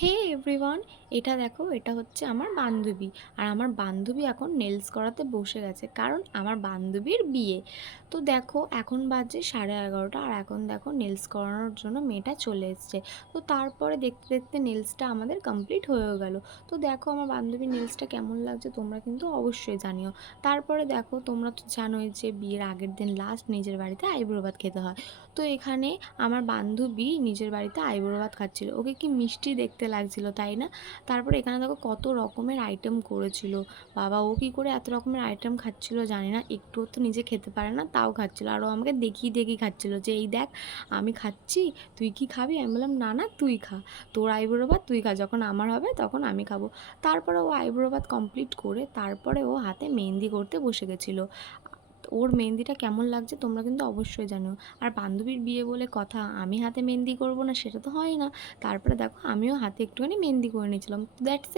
হে everyone, এটা দেখো, এটা হচ্ছে আমার বান্ধবী। আর আমার বান্ধবী এখন নেলস করাতে বসে গেছে, কারণ আমার বান্ধবীর বিয়ে। তো দেখো, এখন বাজে 11:30, আর এখন দেখো নেলস করানোর জন্য মেয়েটা চলে এসছে। তো তারপরে দেখতে দেখতে নেলসটা আমাদের কমপ্লিট হয়েও গেল। তো দেখো আমার বান্ধবীর নেলসটা কেমন লাগছে তোমরা কিন্তু অবশ্যই জানিও। তারপরে দেখো, তোমরা তো জানোই যে বিয়ের আগের দিন লাস্ট নিজের বাড়িতে আইবুড়ো ভাত খেতে হয়। তো এখানে আমার বান্ধবী নিজের বাড়িতে আইবুড়ো ভাত খাচ্ছিল, ওকে কি মিষ্টি দেখতে লাগছিল তাই না? তারপরে এখানে দেখো কত রকমের আইটেম করেছিল। বাবা, ও কি করে এত রকমের আইটেম খাচ্ছিল জানি না, একটুও তো নিজে খেতে পারে না তাও খাচ্ছিল। আর ও আমাকে দেখিয়ে দেখিয়ে খাচ্ছিল যে এই দেখ আমি খাচ্ছি, তুই কি খাবি? আমি বললাম না না, তুই খা, তোর আইবুড়ো ভাত তুই খা, যখন আমার হবে তখন আমি খাবো। তারপরে ও আইবুড়ো ভাত কমপ্লিট করে তারপরে ও হাতে মেহেন্দি করতে বসে গেছিলো। ওর মেহেন্দিটা কেমন লাগছে তোমরা কিন্তু অবশ্যই জানো। আর বান্ধবীর বিয়ে বলে কথা, আমি হাতে মেহেন্দি করবো না সেটা তো হয় না। তারপরে দেখো আমিও হাতে একটুখানি মেহেন্দি করে নিয়েছিলাম, দ্যাটস